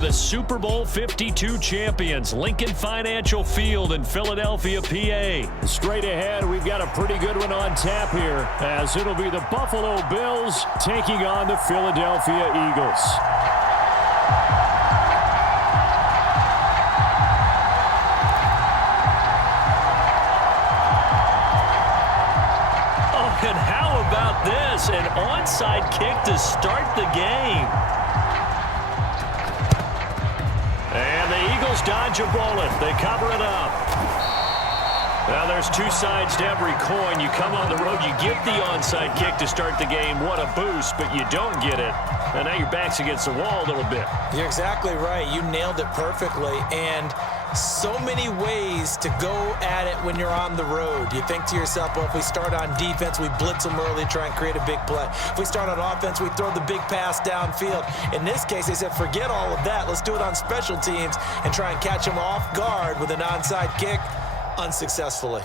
The Super Bowl 52 champions, Lincoln Financial Field in Philadelphia, PA. Straight ahead, we've got a pretty good one on tap here, as it'll be the Buffalo Bills taking on the Philadelphia Eagles. Oh, and how about this? An onside kick to start the game. And the Eagles dodge a bullet. They cover it up. Now there's two sides to every coin. You come on the road, you get the onside kick to start the game. What a boost, but you don't get it. And now your back's against the wall a little bit. You're exactly right. You nailed it perfectly. And so many ways to go at it when you're on the road. You think to yourself, well, if we start on defense, we blitz them early, try and create a big play. If we start on offense, we throw the big pass downfield. In this case, they said, forget all of that. Let's do it on special teams and try and catch them off guard with an onside kick unsuccessfully.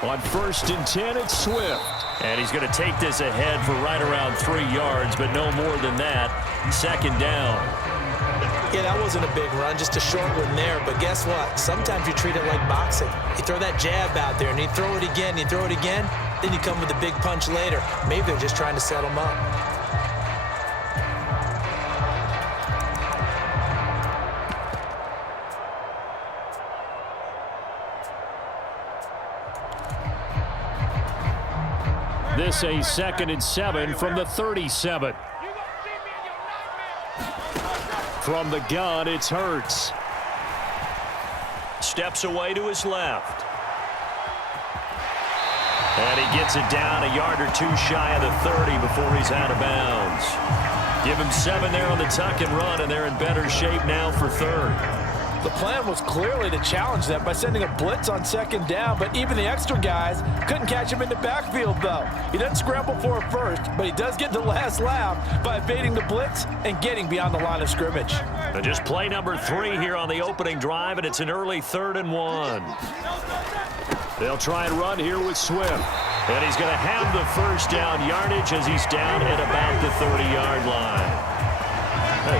On 1st and 10, it's Swift. And he's going to take this ahead for right around 3 yards, but no more than that. 2nd down. Yeah, that wasn't a big run, just a short one there. But guess what? Sometimes you treat it like boxing. You throw that jab out there, and you throw it again, you throw it again, then you come with a big punch later. Maybe they're just trying to set them up. This a 2nd and 7 from the 37. From the gun, it's Hurts. Steps away to his left. And he gets it down a yard or two shy of the 30 before he's out of bounds. Give him 7 there on the tuck and run, and they're in better shape now for 3rd. The plan was clearly to challenge them by sending a blitz on 2nd down, but even the extra guys couldn't catch him in the backfield, though. He doesn't scramble for it first, but he does get the last laugh by evading the blitz and getting beyond the line of scrimmage. And just play number 3 here on the opening drive, and it's an early 3rd and 1. They'll try and run here with Swift. And he's going to have the 1st down yardage as he's down at about the 30-yard line.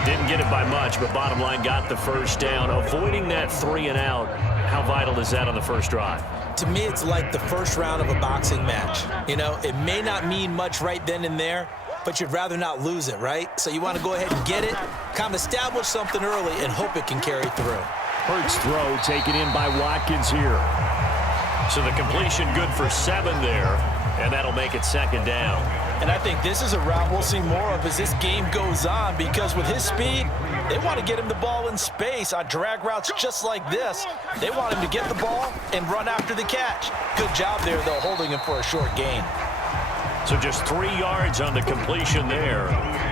Didn't get it by much, but bottom line got the 1st down. Avoiding that 3 and out, how vital is that on the first drive? To me, it's like the first round of a boxing match. You know, it may not mean much right then and there, but you'd rather not lose it, right? So you want to go ahead and get it, kind of establish something early, and hope it can carry through. Hurts throw taken in by Watkins here. So the completion good for 7 there, and that'll make it 2nd down. And I think this is a route we'll see more of as this game goes on, because with his speed, they want to get him the ball in space on drag routes just like this. They want him to get the ball and run after the catch. Good job there, though, holding him for a short gain. So just 3 yards on the completion there.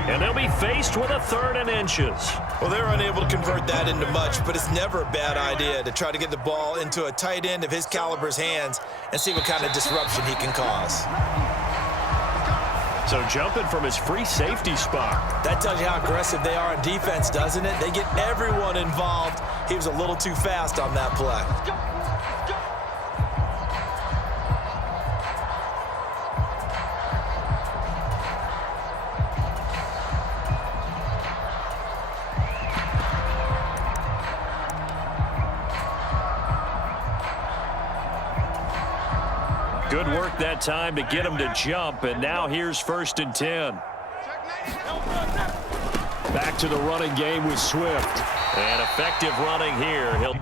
And they'll be faced with a 3rd and inches. Well, they're unable to convert that into much, but it's never a bad idea to try to get the ball into a tight end of his caliber's hands and see what kind of disruption he can cause. So jumping from his free safety spot. That tells you how aggressive they are on defense, doesn't it? They get everyone involved. He was a little too fast on that play. Good work that time to get him to jump, and now here's 1st and 10. Back to the running game with Swift. And effective running here. He'll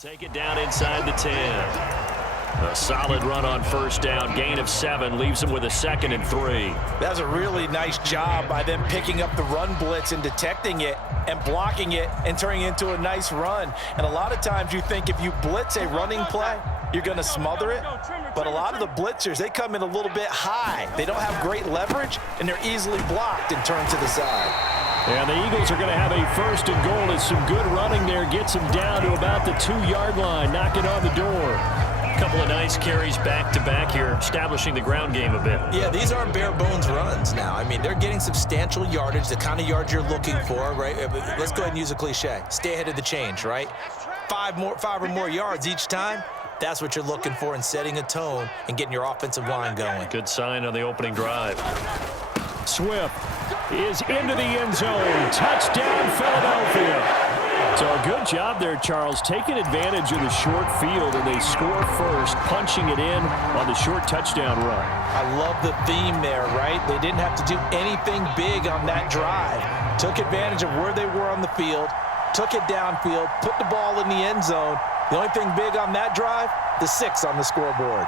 take it down inside the 10. A solid run on first down. Gain of 7 leaves him with a 2nd and 3. That's a really nice job by them picking up the run blitz and detecting it and blocking it and turning it into a nice run. And a lot of times you think if you blitz a running play, you're going to smother it. But a lot of the blitzers, they come in a little bit high. They don't have great leverage, and they're easily blocked and turned to the side. And the Eagles are going to have a 1st and goal. It's some good running there. Gets him down to about the 2-yard line. Knocking on the door. A couple of nice carries back-to-back here, establishing the ground game a bit. Yeah, these aren't bare-bones runs now. I mean, they're getting substantial yardage, the kind of yards you're looking for, right? Let's go ahead and use a cliche. Stay ahead of the change, right? 5 or more yards each time. That's what you're looking for in setting a tone and getting your offensive line going. Good sign on the opening drive. Swift is into the end zone. Touchdown, Philadelphia. So a good job there, Charles, taking advantage of the short field, and they score first, punching it in on the short touchdown run. I love the theme there, right? They didn't have to do anything big on that drive. Took advantage of where they were on the field, took it downfield, put the ball in the end zone. The only thing big on that drive, the 6 on the scoreboard.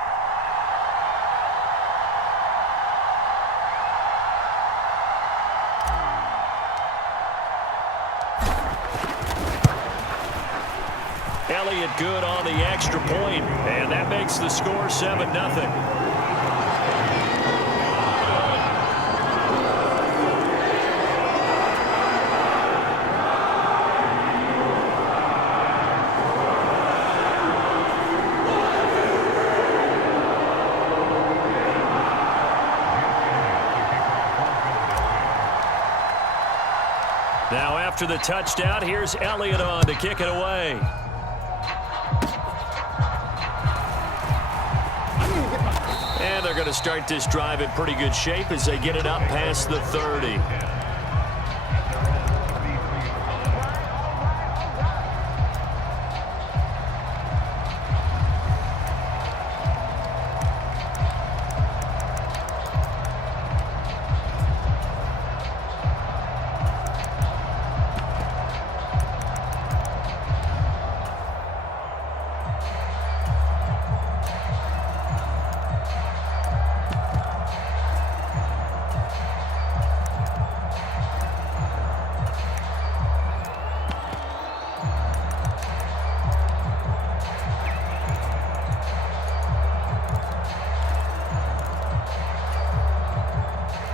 Elliott good on the extra point, and that makes the score 7-0. Now after the touchdown, here's Elliott on to kick it away. And they're going to start this drive in pretty good shape as they get it up past the 30.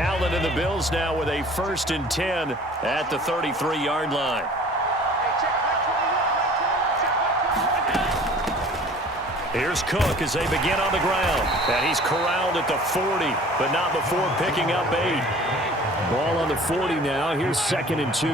Allen and the Bills now with a 1st and 10 at the 33-yard line. Here's Cook as they begin on the ground. And he's corralled at the 40, but not before picking up 8. Ball on the 40 now. Here's 2nd and 2.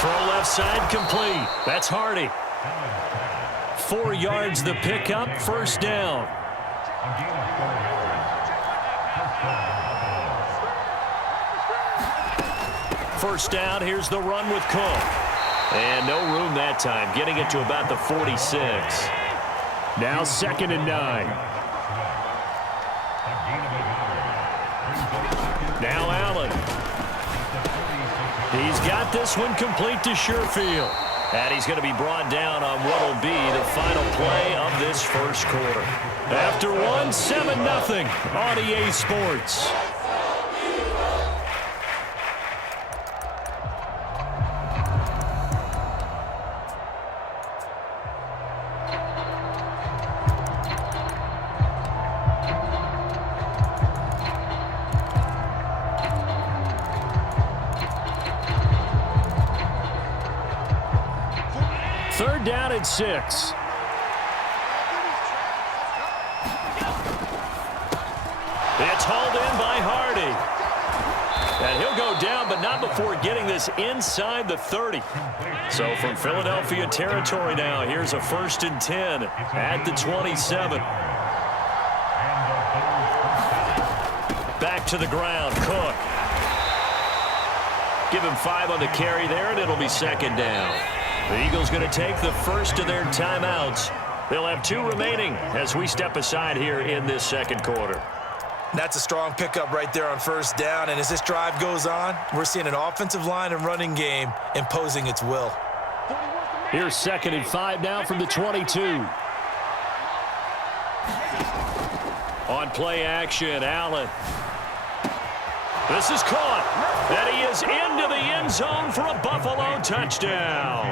Throw left side complete. That's Hardy. 4 yards the pickup, 1st down. First down, here's the run with Cook. And no room that time, getting it to about the 46. Now 2nd and 9. Now Allen. He's got this one complete to Sherfield. And he's going to be brought down on what will be the final play of this first quarter. After 7-0 on EA Sports. Third down at 6. It's hauled in by Hardy. And he'll go down, but not before getting this inside the 30. So from Philadelphia territory now, here's a 1st and 10 at the 27. to the ground. Cook. Give him 5 on the carry there, and it'll be second down. The Eagles going to take the first of their timeouts. They'll have 2 remaining as we step aside here in this second quarter. That's a strong pickup right there on first down, and as this drive goes on, we're seeing an offensive line and running game imposing its will. Here's 2nd and 5 now from the 22. On play action, Allen. This is caught, and he is into the end zone for a Buffalo touchdown.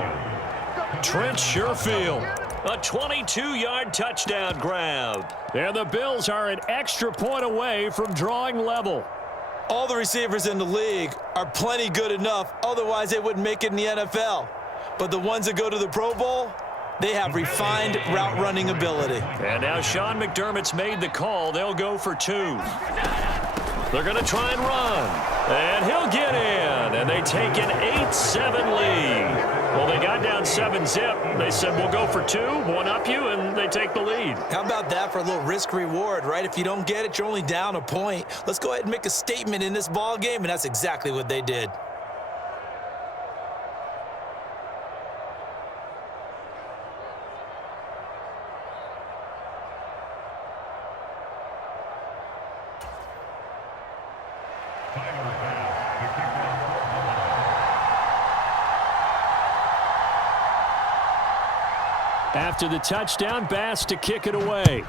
Trent Sherfield, a 22-yard touchdown grab. And the Bills are an extra point away from drawing level. All the receivers in the league are plenty good enough, otherwise they wouldn't make it in the NFL. But the ones that go to the Pro Bowl, they have refined route running ability. And now Sean McDermott's made the call. They'll go for 2. They're going to try and run. And he'll get in. And they take an 8-7 lead. Well, they got down 7-zip. They said, we'll go for 2, one-up you, and they take the lead. How about that for a little risk-reward, right? If you don't get it, you're only down a point. Let's go ahead and make a statement in this ball game, and that's exactly what they did. After the touchdown, Bass to kick it away.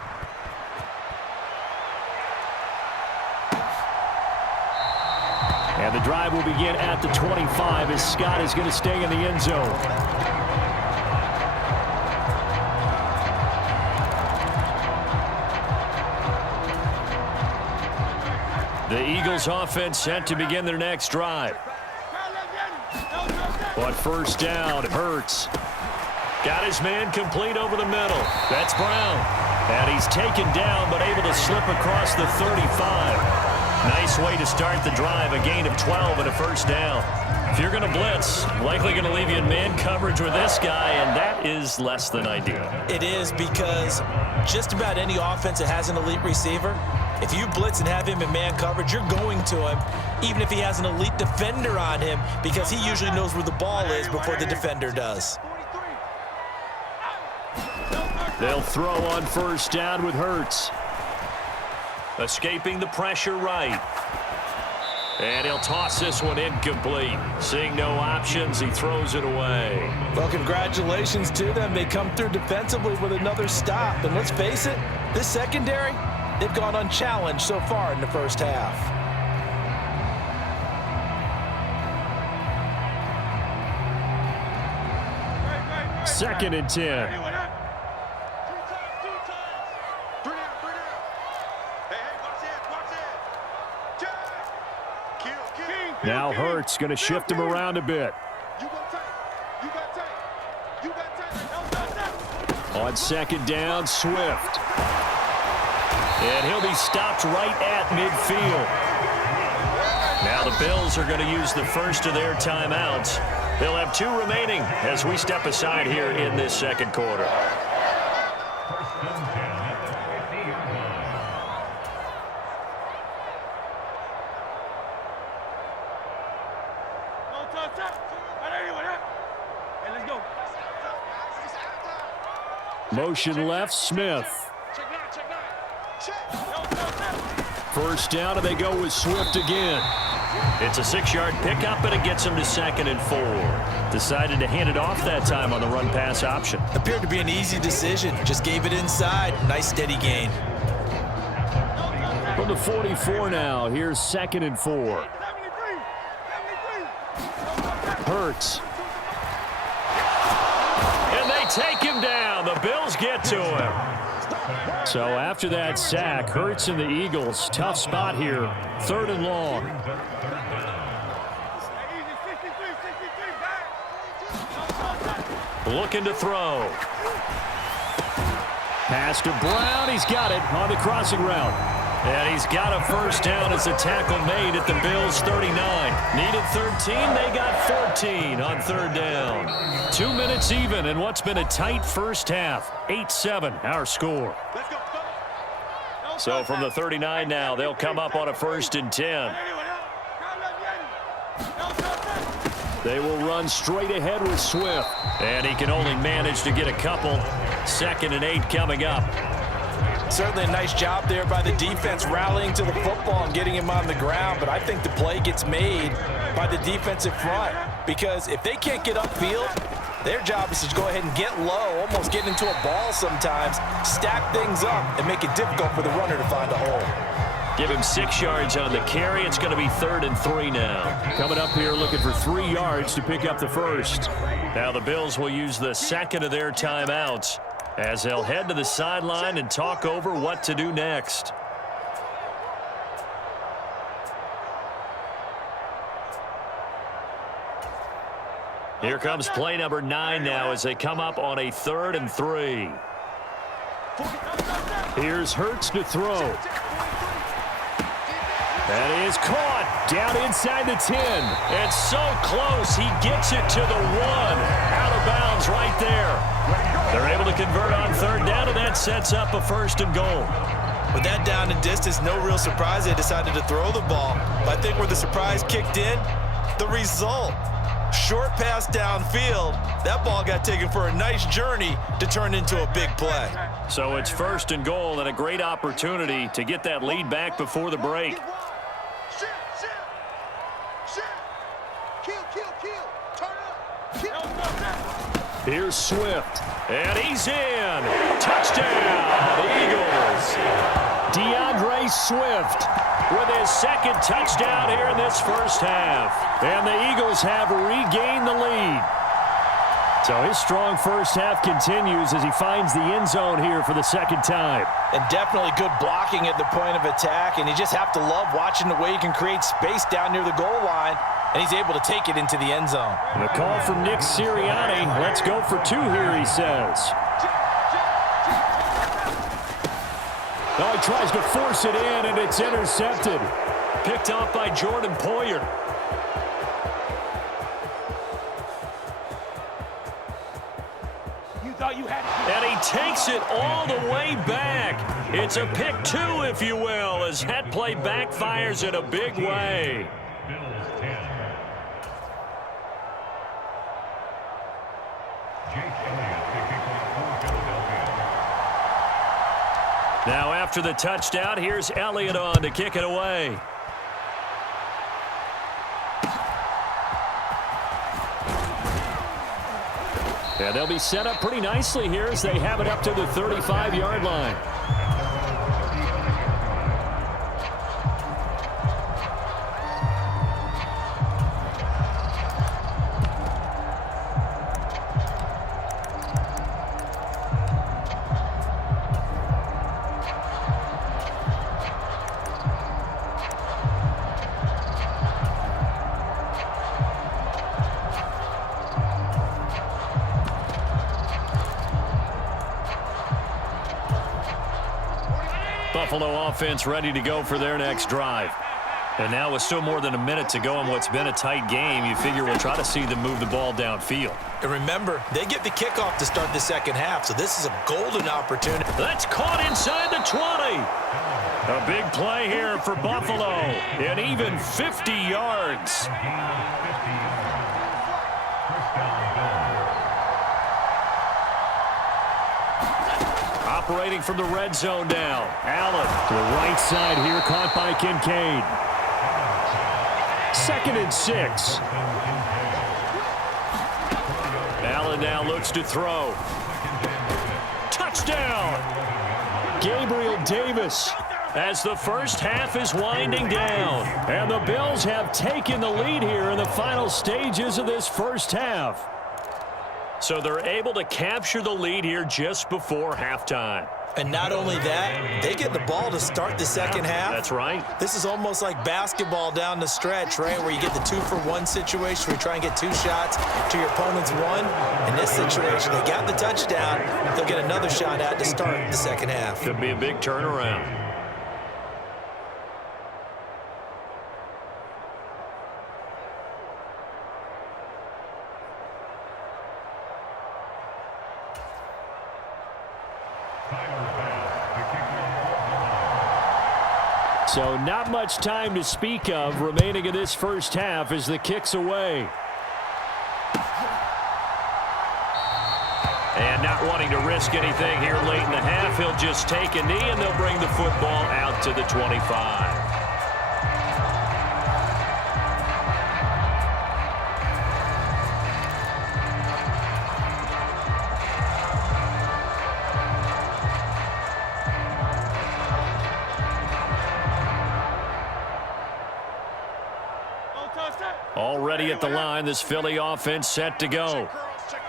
And the drive will begin at the 25 as Scott is going to stay in the end zone. The Eagles offense set to begin their next drive. But first down, Hurts. Got his man complete over the middle. That's Brown. And he's taken down, but able to slip across the 35. Nice way to start the drive, a gain of 12 and a first down. If you're going to blitz, likely going to leave you in man coverage with this guy, and that is less than ideal. It is, because just about any offense that has an elite receiver, if you blitz and have him in man coverage, you're going to him, even if he has an elite defender on him, because he usually knows where the ball is before the defender does. They'll throw on first down with Hurts. Escaping the pressure right. And he'll toss this one incomplete. Seeing no options, he throws it away. Well, congratulations to them. They come through defensively with another stop. And let's face it, this secondary, they've gone unchallenged so far in the first half. Second and 10. Now Hurts going to shift him around a bit. On second down, Swift. And he'll be stopped right at midfield. Now the Bills are going to use the first of their timeouts. They'll have 2 remaining as we step aside here in this second quarter. Motion left, Smith. First down, and they go with Swift again. It's a 6-yard pickup, and it gets him to 2nd and 4. Decided to hand it off that time on the run-pass option. Appeared to be an easy decision. Just gave it inside. Nice steady gain. From the 44 now, here's 2nd and 4. Hurts. And they take him down. The Bills get to him. So after that sack, Hurts and the Eagles, tough spot here. 3rd and long. Looking to throw. Pass to Brown. He's got it on the crossing route. And he's got a first down as a tackle made at the Bills' 39. Needed 13. They got 14 on 3rd down. 2 minutes even in what's been a tight first half. 8-7 our score. So from the 39 now, they'll come up on a 1st and 10. They will run straight ahead with Swift. And he can only manage to get a couple. 2nd and 8 coming up. Certainly a nice job there by the defense rallying to the football and getting him on the ground. But I think the play gets made by the defensive front. Because if they can't get upfield, their job is to go ahead and get low, almost get into a ball sometimes, stack things up, and make it difficult for the runner to find a hole. Give him 6 yards on the carry. It's going to be 3rd and 3 now. Coming up here looking for 3 yards to pick up the first. Now the Bills will use the 2nd of their timeouts as they'll head to the sideline and talk over what to do next. Here comes play number 9 now as they come up on a 3rd and 3. Here's Hurts to throw. That is caught down inside the 10. And so close, he gets it to the 1. Out of bounds right there. They're able to convert on 3rd down, and that sets up a 1st and goal. With that down and distance, no real surprise they decided to throw the ball. But I think where the surprise kicked in, the result. Short pass downfield. That ball got taken for a nice journey to turn into a big play. So it's 1st and goal and a great opportunity to get that lead back before the break. Here's Swift, and he's in. Touchdown, Eagles. DeAndre Swift with his 2nd touchdown here in this first half. And the Eagles have regained the lead. So his strong first half continues as he finds the end zone here for the 2nd time. And definitely good blocking at the point of attack, and you just have to love watching the way he can create space down near the goal line, and he's able to take it into the end zone. And a call from Nick Sirianni. Let's go for 2 here, he says. Now he tries to force it in, and it's intercepted. Picked off by Jordan Poyer. And he takes it all the way back. It's a pick 2, if you will, as that play backfires in a big way. Now after the touchdown, here's Elliott on to kick it away. Yeah, they'll be set up pretty nicely here as they have it up to the 35-yard line. Buffalo offense ready to go for their next drive. And now with still more than a minute to go in what's been a tight game, you figure we'll try to see them move the ball downfield. And remember, they get the kickoff to start the 2nd half, so this is a golden opportunity. That's caught inside the 20. A big play here for Buffalo, and even 50 yards. Operating from the red zone now. Allen to the right side here, caught by Kincaid. 2nd and 6. Allen now looks to throw. Touchdown! Gabriel Davis as the first half is winding down. And the Bills have taken the lead here in the final stages of this first half. So they're able to capture the lead here just before halftime. And not only that, they get the ball to start the 2nd half. That's right. This is almost like basketball down the stretch, right, where you get the 2-for-1 situation where you try and get 2 shots to your opponent's 1. In this situation, they got the touchdown. They'll get another shot out to start the 2nd half. Could be a big turnaround. So not much time to speak of remaining in this first half as the kick's away. And not wanting to risk anything here late in the half, he'll just take a knee and they'll bring the football out to the 25. Already at the line, this Philly offense set to go.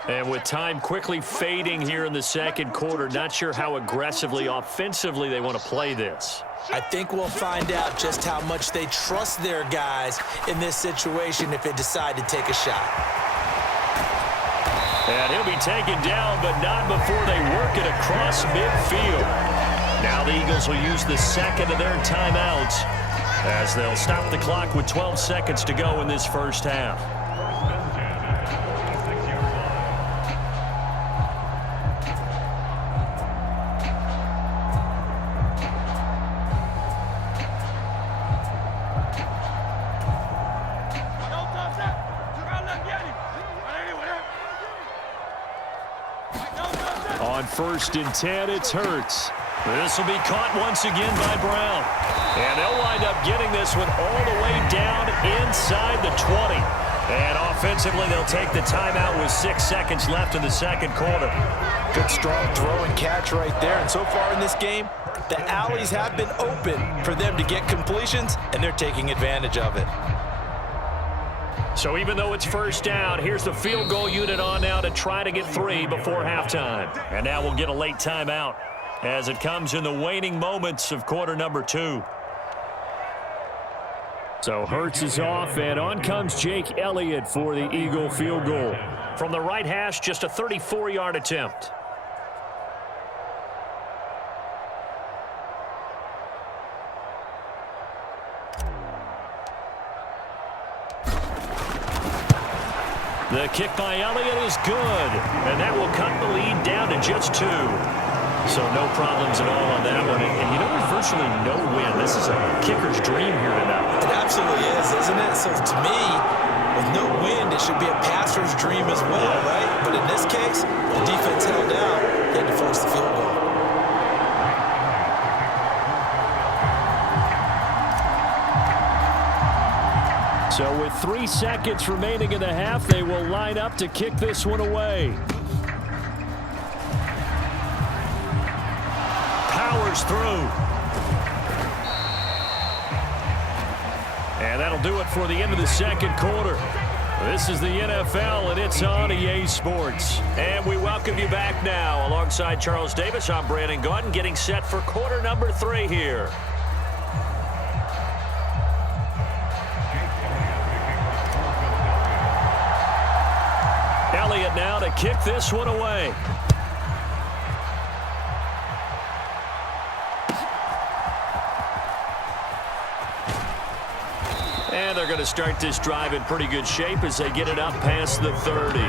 And with time quickly fading here in the second quarter, not sure how aggressively, offensively they want to play this. I think we'll find out just how much they trust their guys in this situation if they decide to take a shot. And he'll be taken down, but not before they work it across midfield. Now the Eagles will use the second of their timeouts as they'll stop the clock with 12 seconds to go in this first half. On 1st and 10, it's Hurts. This will be caught once again by Brown. And they'll wind up getting this one all the way down inside the 20. And offensively, they'll take the timeout with 6 seconds left in the second quarter. Good strong throw and catch right there. And so far in this game, the alleys have been open for them to get completions, and they're taking advantage of it. So even though it's first down, here's the field goal unit on now to try to get 3 before halftime. And now we'll get a late timeout as it comes in the waning moments of quarter number 2. So Hurts is off, and on comes Jake Elliott for the Eagle field goal. From the right hash, just a 34-yard attempt. The kick by Elliott is good, and that will cut the lead down to just 2. So no problems at all on that one. And you know, there's virtually no wind. This is a kicker's dream here tonight. It absolutely is, isn't it? So to me, with no wind, it should be a passer's dream as well, right? But in this case, the defense held out. They had to force the field goal. So with 3 seconds remaining in the half, they will line up to kick this one away. Powers through. And that'll do it for the end of the second quarter. This is the NFL, and it's on EA Sports. And we welcome you back now. Alongside Charles Davis, I'm Brandon Gaudin, getting set for quarter number 3 here. Elliott now to kick this one away. And they're going to start this drive in pretty good shape as they get it up past the 30.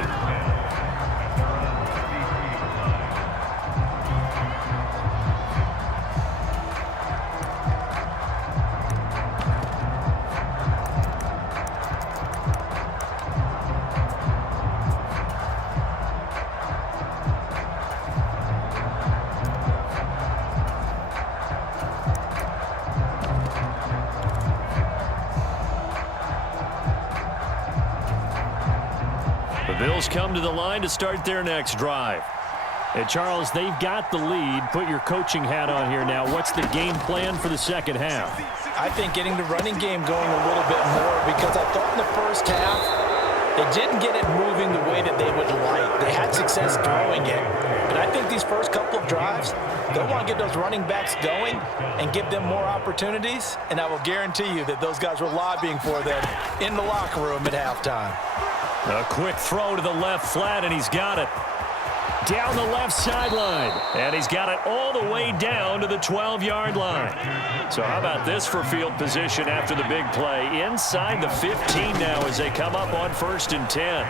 The Bills come to the line to start their next drive. And Charles, they've got the lead. Put your coaching hat on here now. What's the game plan for the second half? I think getting the running game going a little bit more, because I thought in the first half they didn't get it moving the way that they would like. They had success throwing it. But I think these first couple of drives, they'll want to get those running backs going and give them more opportunities. And I will guarantee you that those guys were lobbying for them in the locker room at halftime. A quick throw to the left flat, and he's got it. down the left sideline. And he's got it all the way down to the 12-yard line. So how about this for field position after the big play? Inside the 15 now as they come up on 1st and 10.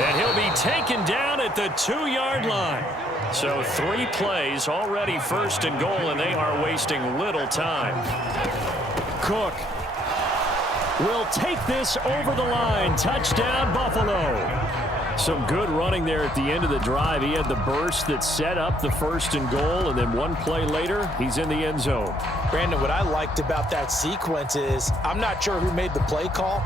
And he'll be taken down at the 2-yard line. So 3 plays already 1st and goal, and they are wasting little time. Cook will take this over the line. Touchdown, Buffalo. Some good running there at the end of the drive. He had the burst that set up the 1st and goal, and then 1 play later, he's in the end zone. Brandon, what I liked about that sequence is I'm not sure who made the play call,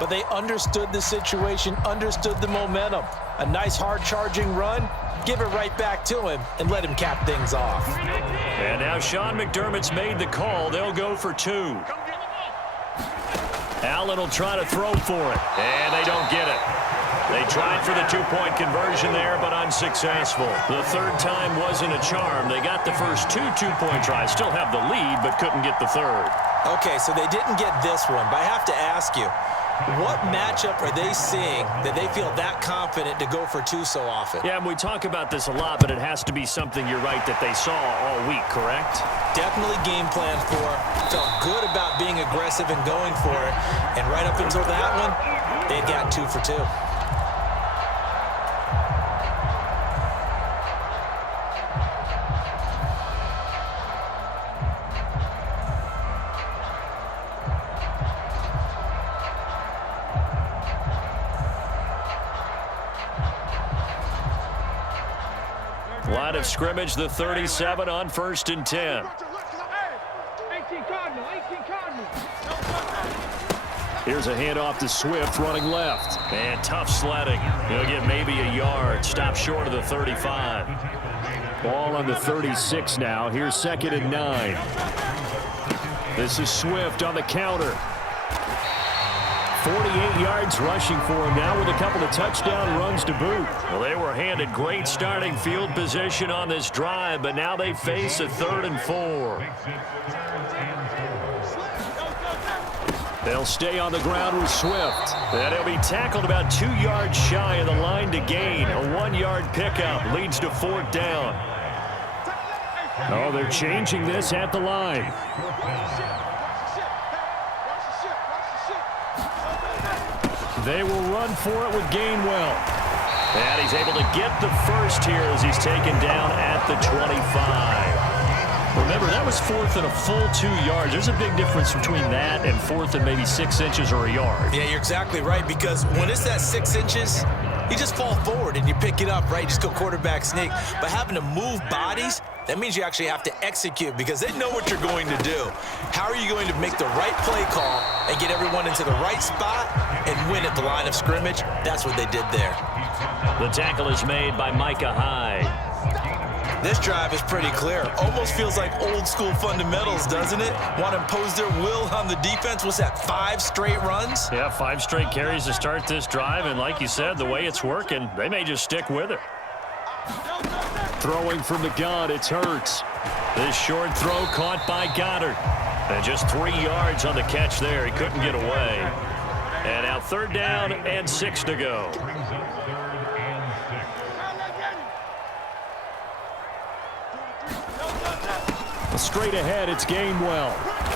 but they understood the situation, understood the momentum. A nice hard-charging run, give it right back to him, and let him cap things off. And now Sean McDermott's made the call. They'll go for 2. Allen will try to throw for it, and they don't get it. They tried for the 2-point conversion there, but unsuccessful. The 3rd time wasn't a charm. They got the first 2 2-point tries, still have the lead, but couldn't get the 3rd. Okay, so they didn't get this one, but I have to ask you, what matchup are they seeing that they feel that confident to go for 2 so often? Yeah, and we talk about this a lot, but it has to be something, you're right, that they saw all week, correct? Definitely game planned for. Felt good about being aggressive and going for it. And right up until that one, they got 2 for 2. Line of scrimmage, the 37 on 1st and 10. Here's a handoff to Swift running left. And tough sledding. He'll get maybe a yard. Stop short of the 35. Ball on the 36 now. Here's 2nd and 9. This is Swift on the counter. 48 yards rushing for him now with a couple of touchdown runs to boot. Well, they were handed great starting field position on this drive, but now they face a 3rd and 4. They'll stay on the ground with Swift. And he'll be tackled about 2 yards shy of the line to gain. A 1-yard pickup leads to 4th down. Oh, they're changing this at the line. They will run for it with Gainwell. And he's able to get the first here as he's taken down at the 25. Remember, that was 4th and a full 2 yards. There's a big difference between that and 4th and maybe 6 inches or a yard. Yeah, you're exactly right, because when it's that 6 inches, you just fall forward and you pick it up, right? You just go quarterback sneak. But having to move bodies, that means you actually have to execute because they know what you're going to do. How are you going to make the right play call and get everyone into the right spot and win at the line of scrimmage? That's what they did there. The tackle is made by Micah Hyde. This drive is pretty clear. Almost feels like old school fundamentals, doesn't it? Want to impose their will on the defense. What's that, 5 straight runs? Yeah, 5 straight carries to start this drive. And like you said, the way it's working, they may just stick with it. Throwing from the gun, it's Hurts. This short throw caught by Goddard. And just 3 yards on the catch there. He couldn't get away. And now 3rd down and 6 to go. Straight ahead, it's Gainwell.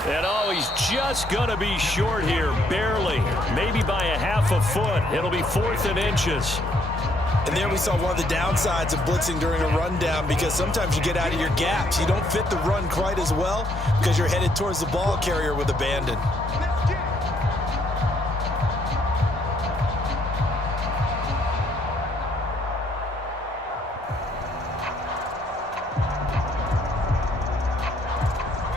And oh, he's just going to be short here, barely. Maybe by a half a foot. It'll be 4th and inches. And there we saw one of the downsides of blitzing during a rundown, because sometimes you get out of your gaps. You don't fit the run quite as well because you're headed towards the ball carrier with abandon.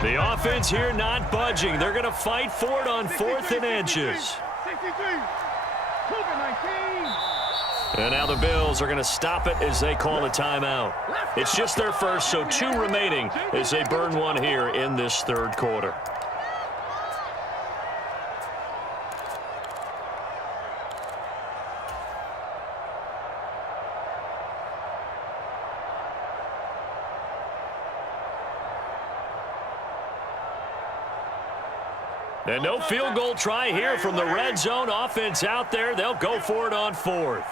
The offense here not budging. They're going to fight for it on 4th and inches. And now the Bills are going to stop it as they call a timeout. It's just their first, so 2 remaining as they burn one here in this 3rd quarter. And no field goal try here from the red zone. Offense out there. They'll go for it on 4th.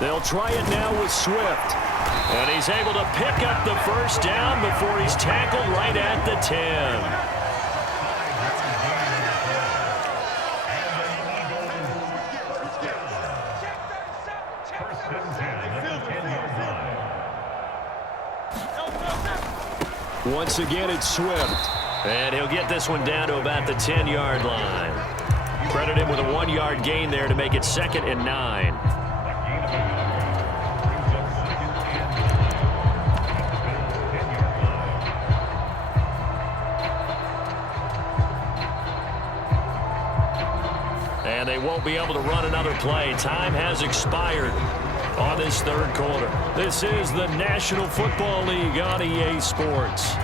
They'll try it now with Swift. And he's able to pick up the first down before he's tackled right at the 10. Once again, it's Swift. And he'll get this one down to about the 10-yard line. Credit him with a 1-yard gain there to make it 2nd and 9. And they won't be able to run another play. Time has expired on this 3rd quarter. This is the National Football League on EA Sports.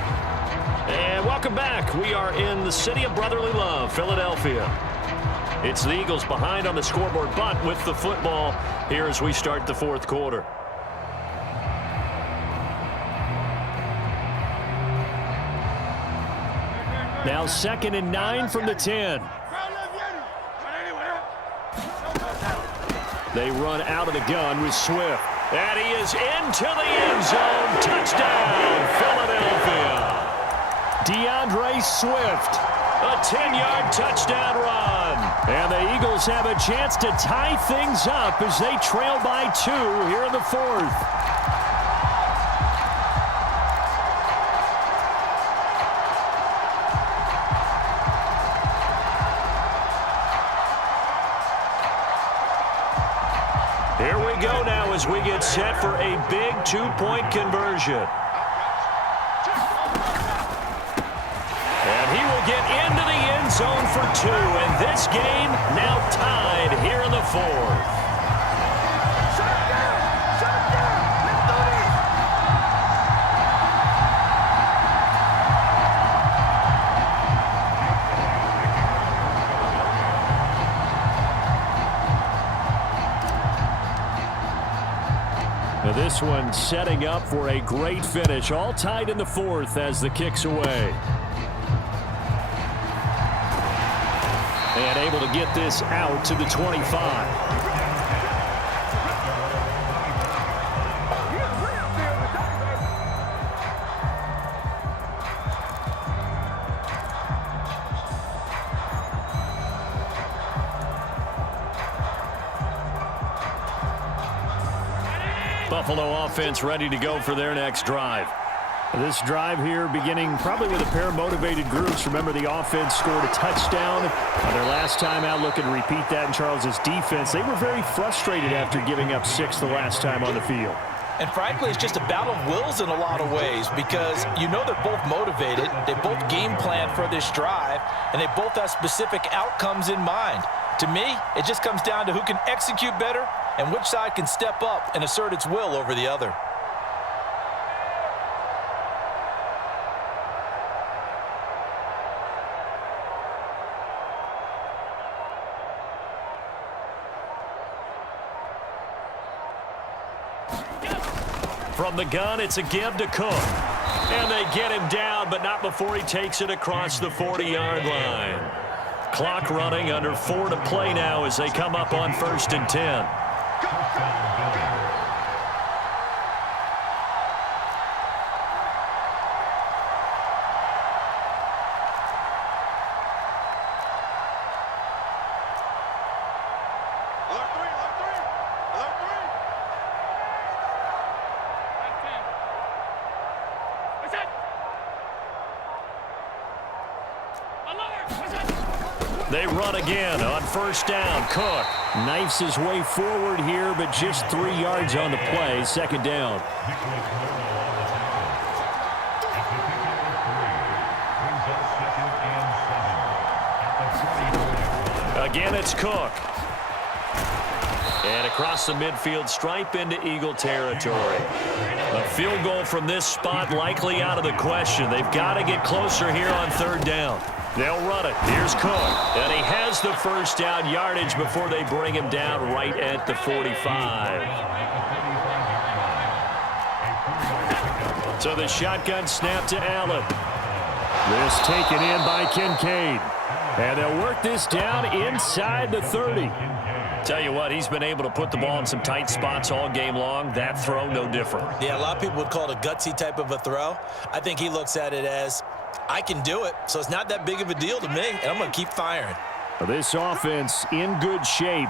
And welcome back. We are in the city of brotherly love, Philadelphia. It's the Eagles behind on the scoreboard, but with the football here as we start the 4th quarter. Now 2nd and 9 from the 10. They run out of the gun with Swift. And he is into the end zone. Touchdown, Philadelphia. DeAndre Swift, a 10-yard touchdown run. And the Eagles have a chance to tie things up as they trail by 2 here in the 4th. Here we go now as we get set for a big 2-point conversion. And he will get into the end zone for 2. And this game now tied here in the 4th. Now this one setting up for a great finish. All tied in the 4th as the kick's away. And able to get this out to the 25. Buffalo offense ready to go for their next drive. This drive here beginning probably with a pair of motivated groups. Remember, the offense scored a touchdown on their last time out. Looking to repeat that in Charles's defense. They were very frustrated after giving up 6 the last time on the field. And frankly, it's just a battle of wills in a lot of ways because you know they're both motivated. They both game plan for this drive, and they both have specific outcomes in mind. To me, it just comes down to who can execute better and which side can step up and assert its will over the other. From the gun, it's a give to Cook. And they get him down, but not before he takes it across the 40-yard line. Clock running, under 4 to play now as they come up on 1st and 10. They run again on 1st down. Cook knifes his way forward here, but just 3 yards on the play. 2nd down. Again, it's Cook. And across the midfield stripe into Eagle territory. A field goal from this spot likely out of the question. They've got to get closer here on 3rd down. They'll run it. Here's Cook. And he has the first down yardage before they bring him down right at the 45. So the shotgun snap to Allen. This taken in by Kincaid. And they'll work this down inside the 30. Tell you what, he's been able to put the ball in some tight spots all game long. That throw, no different. Yeah, a lot of people would call it a gutsy type of a throw. I think he looks at it as, I can do it, so it's not that big of a deal to me, and I'm going to keep firing. This offense in good shape.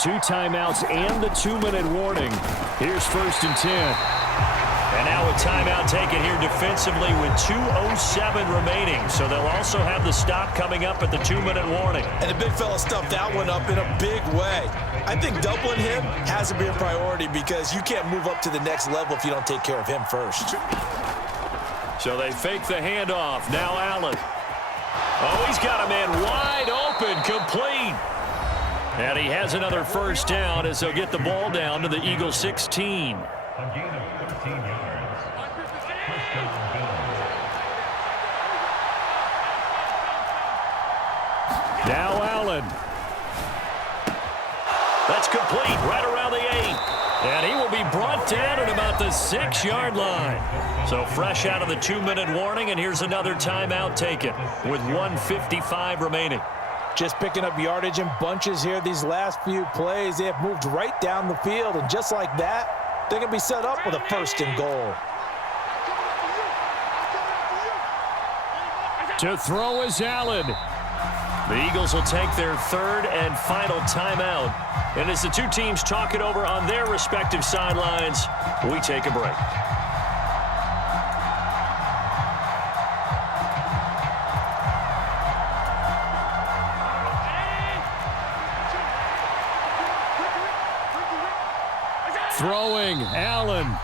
2 timeouts and the 2-minute warning. Here's 1st and 10. And now a timeout taken here defensively with 2:07 remaining. So they'll also have the stop coming up at the 2-minute warning. And the big fella stuffed that one up in a big way. I think doubling him has to be a priority because you can't move up to the next level if you don't take care of him first. So they fake the handoff. Now Allen. Oh, he's got a man wide open, complete. And he has another 1st down as they'll get the ball down to the Eagles 16. Now Allen. That's complete right around the 8. And he will be brought down at about the 6-yard line. So fresh out of the 2-minute warning, and here's another timeout taken with 1:55 remaining. Just picking up yardage in bunches here these last few plays. They have moved right down the field, and just like that, they're going to be set up with a 1st and goal. To throw is Allen. The Eagles will take their 3rd and final timeout. And as the two teams talk it over on their respective sidelines, we take a break. Throwing, Allen.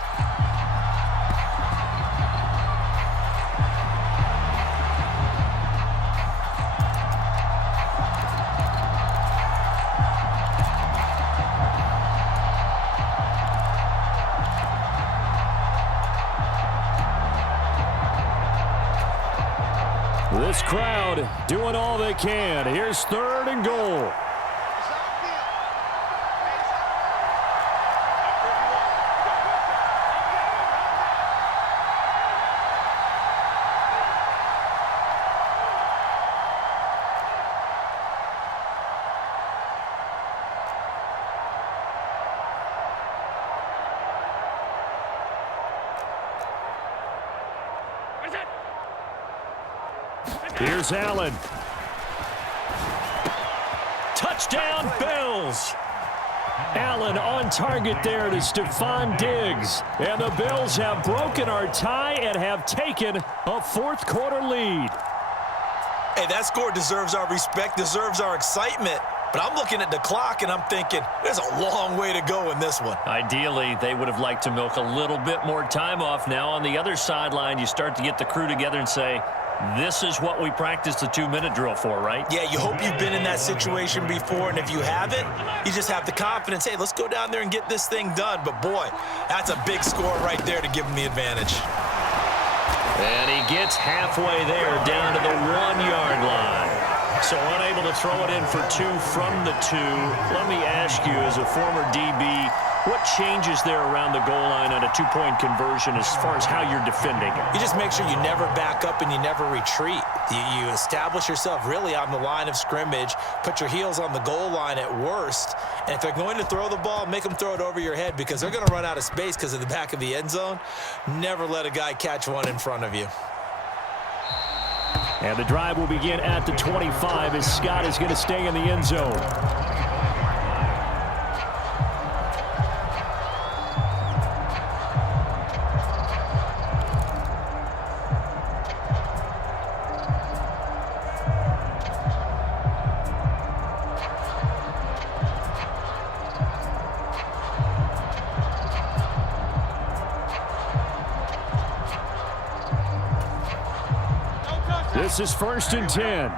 This crowd doing all they can. Here's 3rd and goal. Here's Allen. Touchdown, Bills. Allen on target there to Stephon Diggs. And the Bills have broken our tie and have taken a 4th quarter lead. Hey, that score deserves our respect, deserves our excitement. But I'm looking at the clock, and I'm thinking, there's a long way to go in this one. Ideally, they would have liked to milk a little bit more time off. Now on the other sideline, you start to get the crew together and say, this is what we practiced the 2-minute drill for, right? Yeah, you hope you've been in that situation before, and if you haven't, you just have the confidence, hey, let's go down there and get this thing done. But, boy, that's a big score right there to give them the advantage. And he gets halfway there down to the 1-yard line. So unable to throw it in for 2 from the 2. Let me ask you, as a former DB, what changes there around the goal line on a 2-point conversion as far as how you're defending it? You just make sure you never back up and you never retreat. You establish yourself really on the line of scrimmage, put your heels on the goal line at worst, and if they're going to throw the ball, make them throw it over your head because they're going to run out of space because of the back of the end zone. Never let a guy catch one in front of you. And the drive will begin at the 25 as Scott is going to stay in the end zone. This is 1st and 10.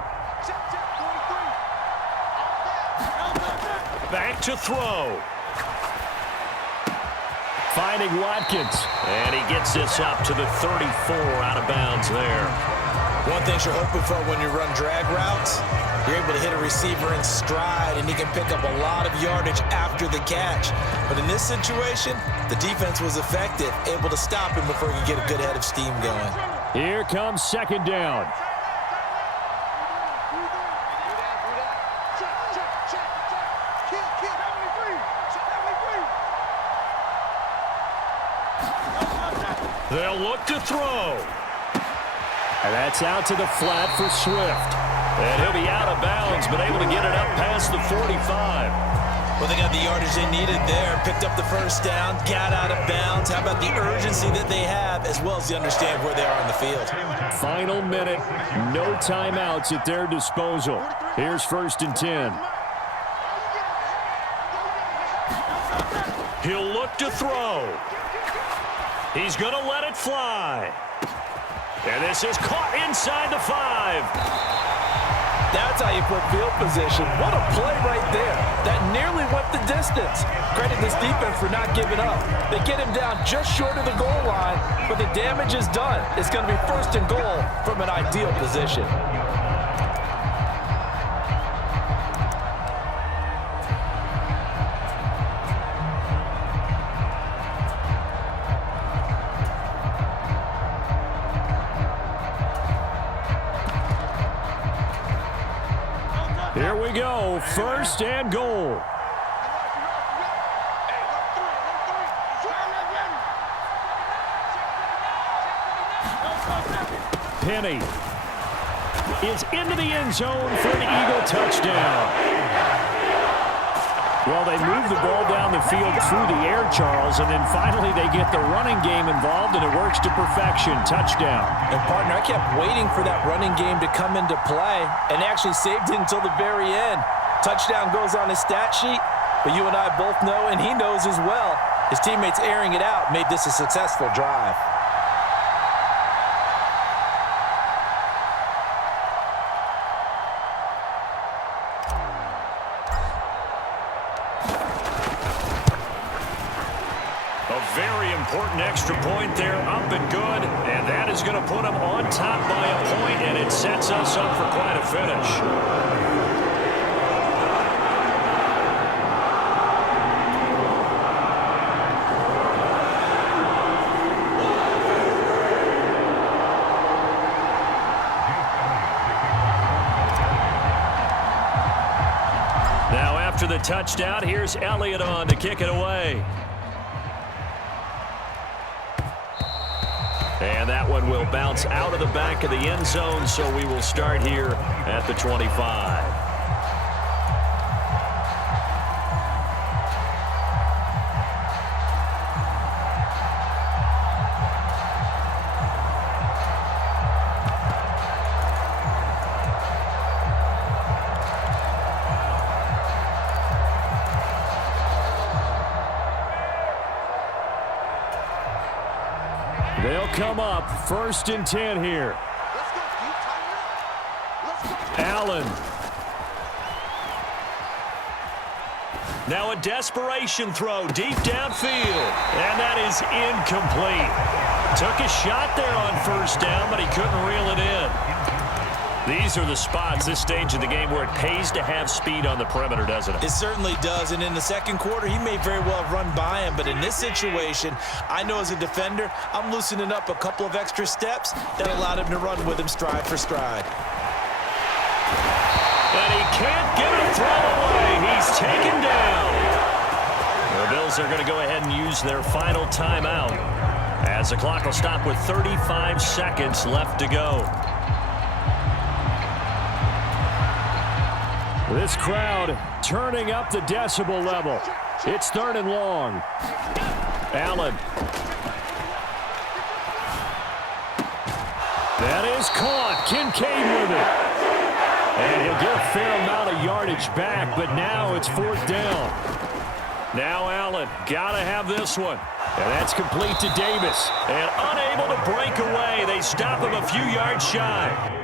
Back to throw. Finding Watkins. And he gets this up to the 34 out of bounds there. One thing you're hoping for when you run drag routes, you're able to hit a receiver in stride, and he can pick up a lot of yardage after the catch. But in this situation, the defense was effective, able to stop him before he could get a good head of steam going. Here comes 2nd down. They'll look to throw. And that's out to the flat for Swift. And he'll be out of bounds, but able to get it up past the 45. Well, they got the yardage they needed there. Picked up the first down, got out of bounds. How about the urgency that they have, as well as they understand where they are on the field? Final minute. No timeouts at their disposal. Here's 1st and 10. He'll look to throw. He's going to let it fly. And this is caught inside the 5. That's how you put field position. What a play right there. That nearly went the distance. Credit this defense for not giving up. They get him down just short of the goal line, but the damage is done. It's going to be 1st and goal from an ideal position. Here we go, 1st and goal. Penny is into the end zone for an Eagle touchdown. Well, they move the ball down the field through the air, Charles, and then finally they get the running game involved, and it works to perfection. Touchdown. And, partner, I kept waiting for that running game to come into play and actually saved it until the very end. Touchdown goes on his stat sheet, but you and I both know, and he knows as well, his teammates airing it out made this a successful drive. Very important extra point there, up and good, and that is going to put them on top by a point, and it sets us up for quite a finish. Now after the touchdown, here's Elliott on to kick it away. And that one will bounce out of the back of the end zone, so we will start here at the 25. They'll come up 1st and 10 here. Allen. Now a desperation throw deep downfield. And that is incomplete. Took a shot there on 1st down, but he couldn't reel it in. These are the spots, this stage of the game, where it pays to have speed on the perimeter, doesn't it? It certainly does, and in the second quarter, he may very well run by him, but in this situation, I know as a defender, I'm loosening up a couple of extra steps that allowed him to run with him stride for stride. And he can't get a throw away. He's taken down. The Bills are going to go ahead and use their final timeout as the clock will stop with 35 seconds left to go. This crowd turning up the decibel level. It's 3rd and long. Allen. That is caught. Kincaid with it. And he'll get a fair amount of yardage back, but now it's 4th down. Now Allen, got to have this one. And that's complete to Davis. And unable to break away. They stop him a few yards shy.